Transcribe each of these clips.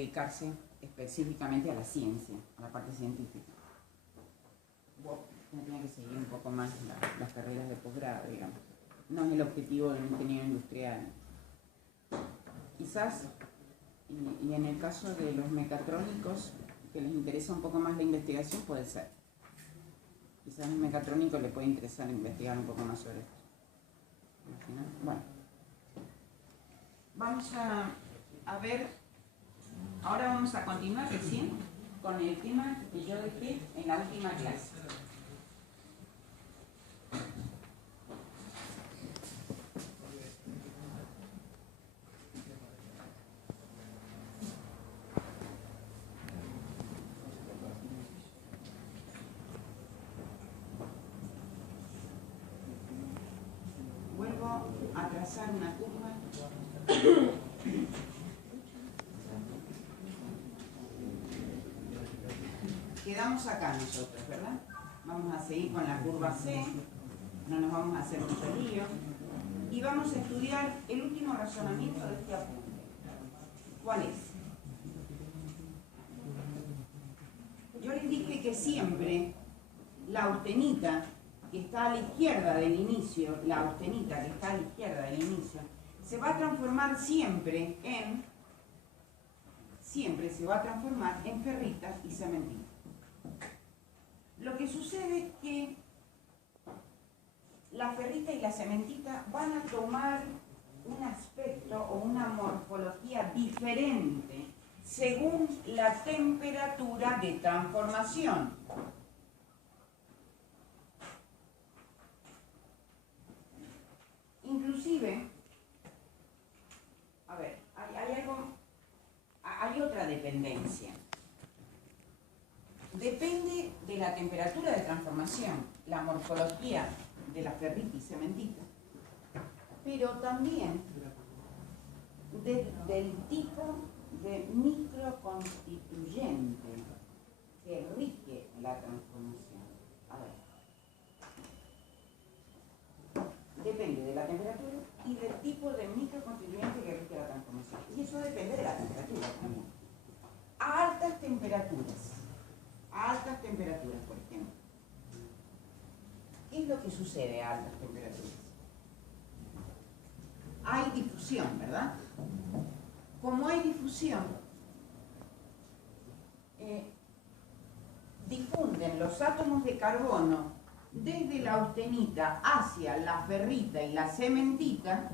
dedicarse específicamente a la ciencia, a la parte científica. Vos tenés que seguir un poco más las carreras de posgrado, digamos. No es el objetivo de un ingeniero industrial. Quizás, y en el caso de los mecatrónicos, que les interesa un poco más la investigación, puede ser. Quizás a un mecatrónico le puede interesar investigar un poco más sobre esto. Bueno, vamos a ver, ahora vamos a continuar recién con el tema que yo dejé en la última clase. Vuelvo a trazar una curva. Quedamos acá nosotros, ¿verdad? Vamos a seguir con la curva C, no nos vamos a hacer mucho lío, y vamos a estudiar el último razonamiento de este apunte. ¿Cuál es? Yo les dije que siempre la austenita que está a la izquierda del inicio, se va a transformar siempre se va a transformar en ferrita y cementita. Lo que sucede es que la ferrita y la cementita van a tomar un aspecto o una morfología diferente según la temperatura de transformación. Inclusive, a ver, hay otra dependencia. Depende de la temperatura de transformación, la morfología de la ferrita y cementita, pero también del tipo de microconstituyente que rige la transformación. A ver. Depende de la temperatura y del tipo de microconstituyente que rige la transformación. Y eso depende de la temperatura también. A altas temperaturas, por ejemplo. ¿Qué es lo que sucede a altas temperaturas? Hay difusión, ¿verdad? Como hay difusión, difunden los átomos de carbono desde la austenita hacia la ferrita y la cementita.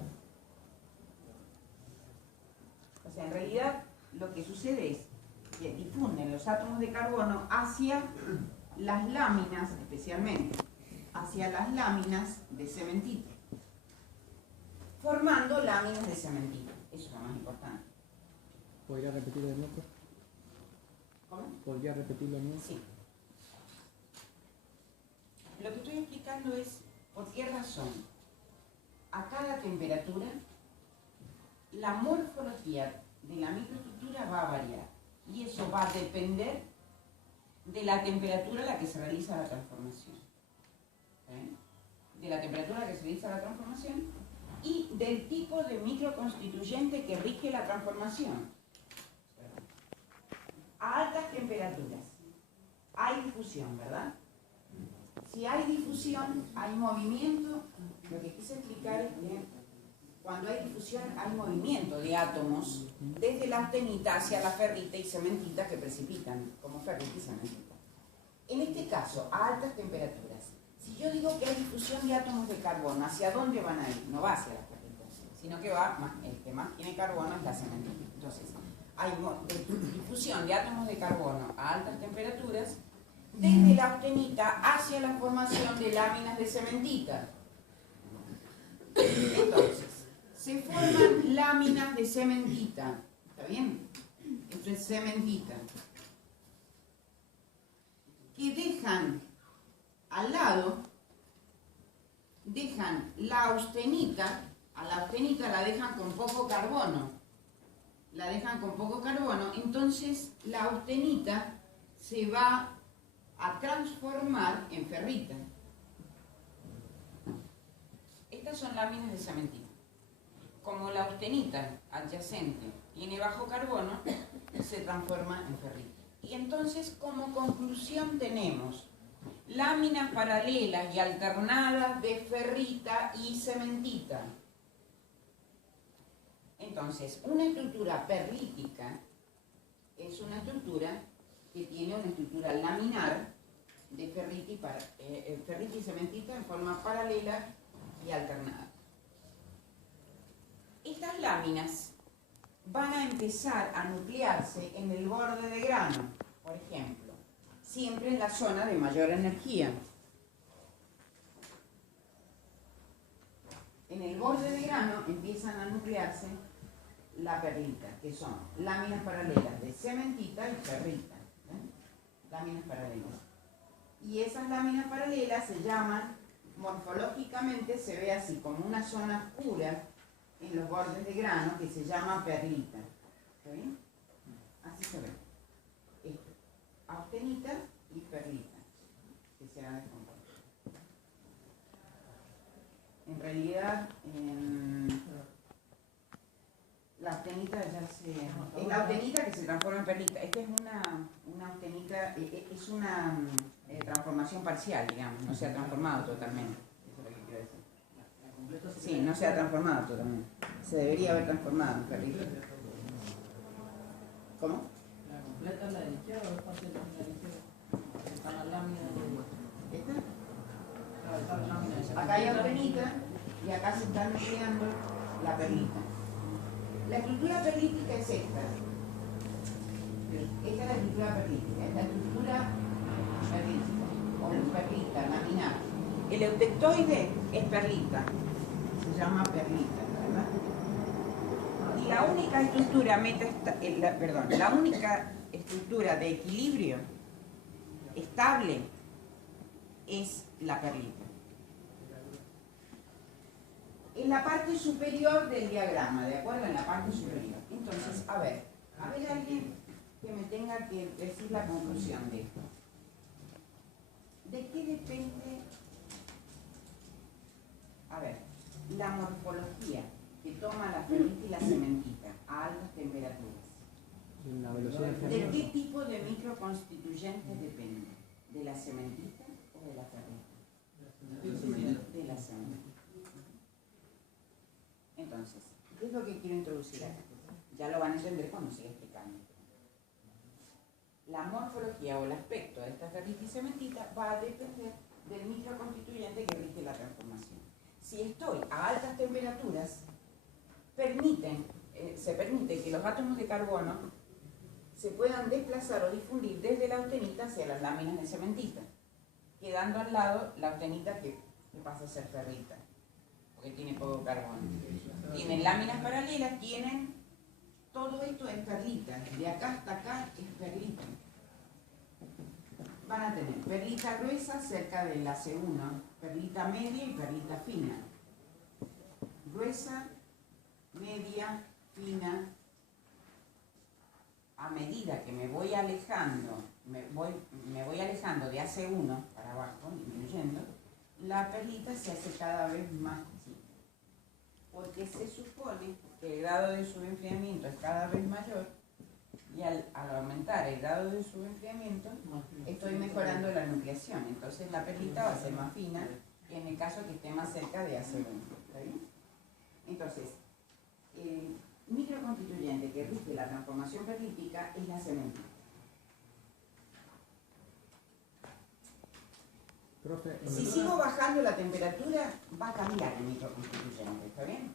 O sea, en realidad lo que sucede es que difunden los átomos de carbono hacia las láminas, especialmente hacia las láminas de cementita, formando láminas de cementita. Eso es lo más importante. ¿Podría repetirlo de nuevo? ¿Cómo? ¿Podría repetirlo de nuevo? Sí. Lo que estoy explicando es por qué razón a cada temperatura la morfología de la microestructura va a variar. Y eso va a depender de la temperatura a la que se realiza la transformación. De la temperatura a la que se realiza la transformación y del tipo de microconstituyente que rige la transformación. A altas temperaturas hay difusión, ¿verdad? Si hay difusión, hay movimiento. Lo que quise explicar es que cuando hay difusión hay movimiento de átomos desde la austenita hacia la ferrita y cementita que precipitan como ferrita y cementita. En este caso, a altas temperaturas, si yo digo que hay difusión de átomos de carbono, ¿hacia dónde van a ir? No va hacia la ferrita, sino que el que más tiene carbono es la cementita. Entonces, hay difusión de átomos de carbono a altas temperaturas desde la austenita hacia la formación de láminas de cementita. Entonces, se forman láminas de cementita. ¿Está bien? Esto es cementita. Que dejan al lado, dejan la austenita, a la austenita la dejan con poco carbono. Entonces la austenita se va a transformar en ferrita. Estas son láminas de cementita. Como la austenita adyacente tiene bajo carbono, se transforma en ferrita. Y entonces, como conclusión, tenemos láminas paralelas y alternadas de ferrita y cementita. Entonces, una estructura perlítica es una estructura que tiene una estructura laminar de ferrita y cementita en forma paralela y alternada. Estas láminas van a empezar a nuclearse en el borde de grano, por ejemplo, siempre en la zona de mayor energía. En el borde de grano empiezan a nuclearse la perlita, que son láminas paralelas de cementita y ferrita. Láminas paralelas. Y esas láminas paralelas se llaman, morfológicamente se ve así, como una zona oscura en los bordes de grano que se llama perlita. ¿Está bien? Así se ve. Esto, austenita y perlita, que se van a descomponer. En realidad, la austenita ya se... Es la austenita que se transforma en perlita. Esta es una austenita, es una transformación parcial, digamos, no se ha transformado totalmente. Eso es lo que quiero decir. Sí, no se ha transformado totalmente. Se debería haber transformado en perlita. ¿Cómo? ¿La completa es la de la izquierda o es parte de la izquierda? Está la lámina de... ¿Esta? Claro, está la lámina de... Acá hay austenita y acá se está nucleando la perlita. La estructura perlítica es esta. Esta es la estructura perlítica. Es la estructura perlítica, o perlita, laminar. El eutectoide es perlita. Se llama perlita, ¿verdad? Y la única estructura la única estructura de equilibrio estable es la perlita. En la parte superior del diagrama, ¿de acuerdo? En la parte superior. Entonces, a ver alguien que me tenga que decir la conclusión de esto. ¿De qué depende, a ver, la morfología que toma la ferrita y la cementita a altas temperaturas? La velocidad de ¿De enfriamiento. qué tipo de microconstituyentes depende? ¿De la cementita o de la ferrita? De la cementita. Entonces, ¿qué es lo que quiero introducir acá? Ya lo van a entender cuando siga explicando. La morfología o el aspecto de esta ferrita y cementita va a depender del microconstituyente que rige la transformación. Si estoy a altas temperaturas, se permite que los átomos de carbono se puedan desplazar o difundir desde la austenita hacia las láminas de cementita, quedando al lado la austenita que pasa a ser ferrita, porque tiene poco carbono. Tienen láminas paralelas, todo esto es perlita, de acá hasta acá es perlita. Van a tener perlita gruesa cerca del AC1, perlita media y perlita fina. Gruesa, media, fina. A medida que me voy alejando, me voy alejando de AC1 para abajo, disminuyendo, la perlita se hace cada vez más chica. Porque se supone que el grado de subenfriamiento es cada vez mayor y al aumentar el grado de subenfriamiento estoy mejorando la nucleación. Entonces la perlita va a ser más fina en el caso que esté más cerca de AC1. ¿Está bien? Entonces, el microconstituyente que rige la transformación perlítica es la cementita. Profe, Si sigo bajando la temperatura, va a cambiar el microconstituyente, ¿está bien?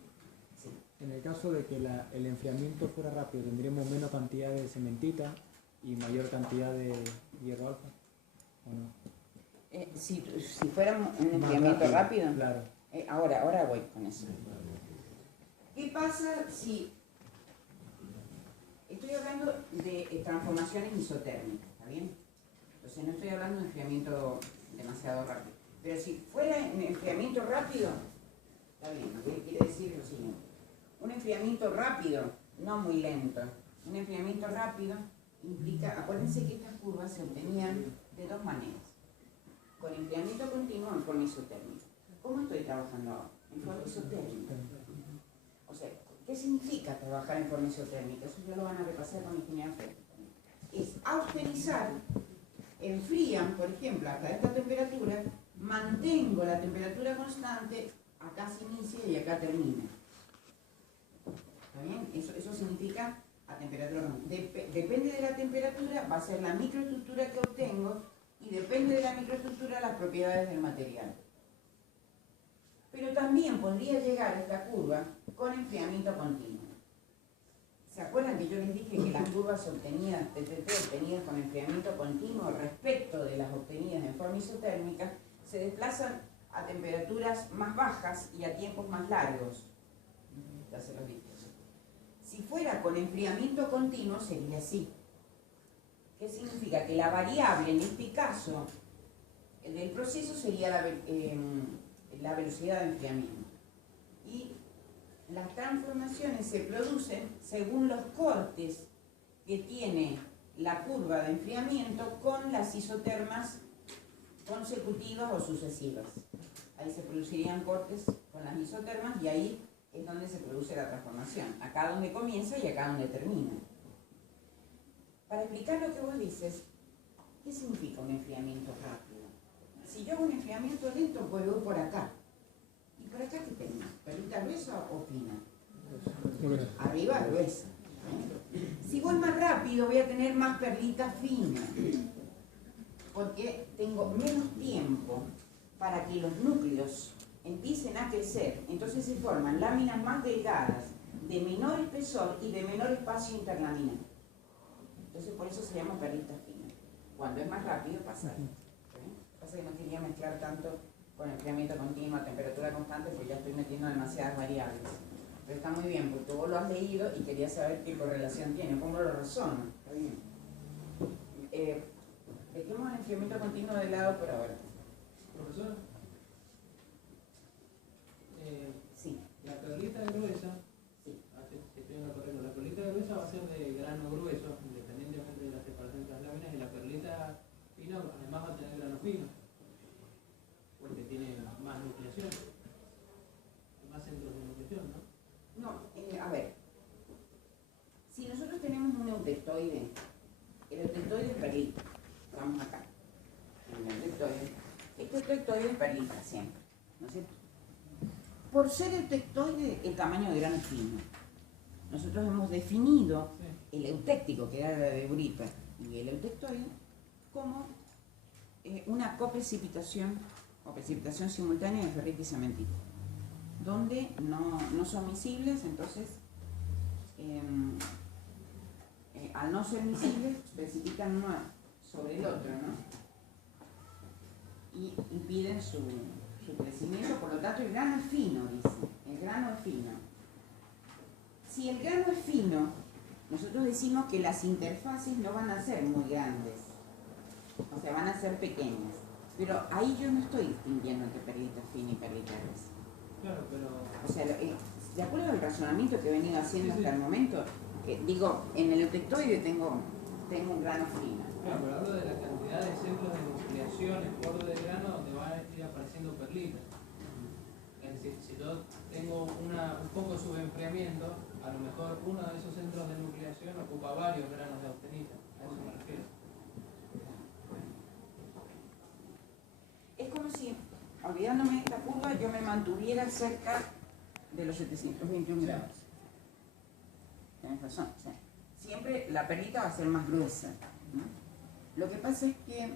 Sí. en el caso de que el enfriamiento fuera rápido, ¿tendríamos menos cantidad de cementita y mayor cantidad de hierro alfa? ¿O no? Si fuera un Más enfriamiento rápido, Claro. ahora voy con eso. ¿Qué pasa si... Estoy hablando de transformaciones isotérmicas, ¿está bien? Entonces no estoy hablando de enfriamiento demasiado rápido. Pero si fuera un enfriamiento rápido, está bien, lo que quiere decir es lo siguiente. Un enfriamiento rápido, no muy lento. Un enfriamiento rápido implica, acuérdense que estas curvas se obtenían de dos maneras. Con enfriamiento continuo en forma isotérmica. ¿Cómo estoy trabajando ahora? En forma isotérmica. O sea, ¿Qué significa trabajar en forma isotérmica? Eso ya lo van a repasar con ingeniería física. Es austerizar, enfrían, por ejemplo, hasta esta temperatura, mantengo la temperatura constante, acá se inicia y acá termina. ¿Está bien? Eso significa a temperatura constante. Depende de la temperatura, va a ser la microestructura que obtengo y depende de la microestructura las propiedades del material. Pero también podría llegar a esta curva con enfriamiento continuo. ¿Se acuerdan que yo les dije que las curvas obtenidas, obtenidas con enfriamiento continuo respecto de las obtenidas en forma isotérmica, se desplazan a temperaturas más bajas y a tiempos más largos? Ya se los dije. Si fuera con enfriamiento continuo sería así. ¿Qué significa? Que la variable en este caso del proceso sería la velocidad de enfriamiento. Y las transformaciones se producen según los cortes que tiene la curva de enfriamiento con las isotermas consecutivas o sucesivas. Ahí se producirían cortes con las isotermas y ahí es donde se produce la transformación. Acá donde comienza y acá donde termina. Para explicar lo que vos dices, ¿qué significa un enfriamiento rápido? Si yo hago un enfriamiento lento, pues voy por acá. ¿Y por acá qué tengo? ¿Perlita gruesa o fina? Arriba gruesa. Si voy más rápido, voy a tener más perlita fina. Porque tengo menos tiempo para que los núcleos empiecen a crecer. Entonces se forman láminas más delgadas, de menor espesor y de menor espacio interlaminar. Entonces por eso se llama perlita fina. Cuando es más rápido pasa esto. Pasa que no quería mezclar tanto con enfriamiento continuo a temperatura constante porque ya estoy metiendo demasiadas variables. Pero está muy bien porque vos lo has leído y quería saber qué correlación tiene, cómo lo razona. Está bien. Dejemos el enfriamiento continuo de lado por ahora. Profesor, Sí. la perlita gruesa, Sí. estoy en lo correcto, la perlita gruesa va a ser de grano grueso, independientemente de la separación entre las láminas, y la perlita fina además va a tener grano fino, porque tiene más nucleación, más centros de nucleación, ¿no? No, a ver. Si nosotros tenemos un eutectoide, el eutectoide es perlita. Vamos acá. El eutectoide. Este eutectoide es perlita siempre, ¿no es cierto? Por ser eutectoide, el tamaño de grano es fino. Nosotros hemos definido el eutéctico, que era de Uriper, y el eutectoide como una coprecipitación o precipitación simultánea de ferrita y cementita, donde no son miscibles, entonces al no ser miscibles precipitan uno sobre el otro, ¿no? Y impiden su crecimiento. Por lo tanto el grano es fino, dice, el grano es fino. Si el grano es fino, nosotros decimos que las interfaces no van a ser muy grandes, o sea, van a ser pequeñas, pero ahí yo no estoy distinguiendo entre perlita fina y perlita gruesa. Claro, pero... O sea, de acuerdo al razonamiento que he venido haciendo hasta el momento, digo, en el eutectoide tengo un grano fino. Claro, pero hablo de la cantidad de centros de nucleación en borde de grano donde van a ir apareciendo perlitas. Es decir, si yo tengo un poco de subenfriamiento, a lo mejor uno de esos centros de nucleación ocupa varios granos de austenita. A eso me refiero. Es como si, olvidándome de esta curva, yo me mantuviera cerca de los 721 grados. Tienes razón, sí. Siempre la perlita va a ser más gruesa, ¿no? Lo que pasa es que,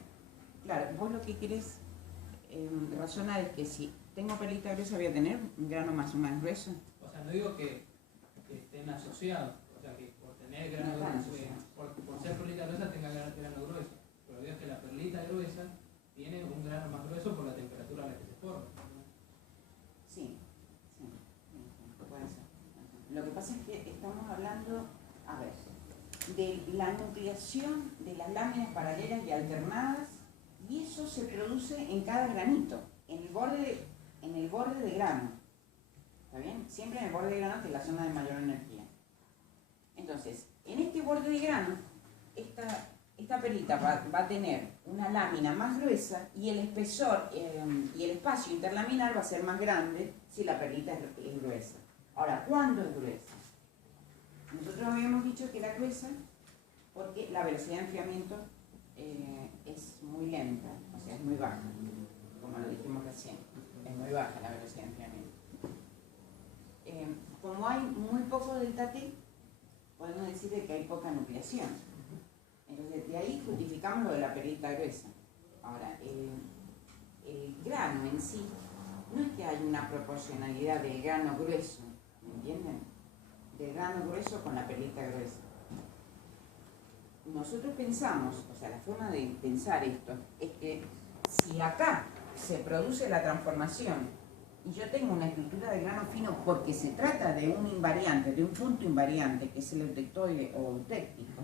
claro, vos lo que querés razonar es que si tengo perlita gruesa voy a tener un grano más o más grueso. O sea, no digo que estén asociados, o sea, que por tener grano grueso, por ser perlita gruesa tenga grano grueso, pero digo que la perlita gruesa tiene un grano más grueso por la temperatura a la que se forma, ¿no? Sí, puede ser. Lo que pasa es que estamos hablando, a ver, de la nucleación de las láminas paralelas y alternadas, y eso se produce en cada granito, en el borde de grano. ¿Está bien? Siempre en el borde de grano, que es la zona de mayor energía. Entonces, en este borde de grano, esta perlita va a tener una lámina más gruesa y el espesor y el espacio interlaminar va a ser más grande si la perlita es gruesa. Ahora, ¿cuándo es gruesa? Nosotros habíamos dicho que era gruesa porque la velocidad de enfriamiento es muy lenta, o sea, es muy baja, como lo dijimos recién, es muy baja la velocidad de enfriamiento. Como hay muy poco delta T, podemos decir de que hay poca nucleación. Entonces, de ahí justificamos lo de la perlita gruesa. Ahora, el grano en sí, no es que haya una proporcionalidad del grano grueso, ¿me entienden? Del grano grueso con la perlita gruesa. Nosotros pensamos, o sea, la forma de pensar esto, es que si acá se produce la transformación y yo tengo una estructura de grano fino porque se trata de un invariante, de un punto invariante, que es el eutectoide o eutéctico,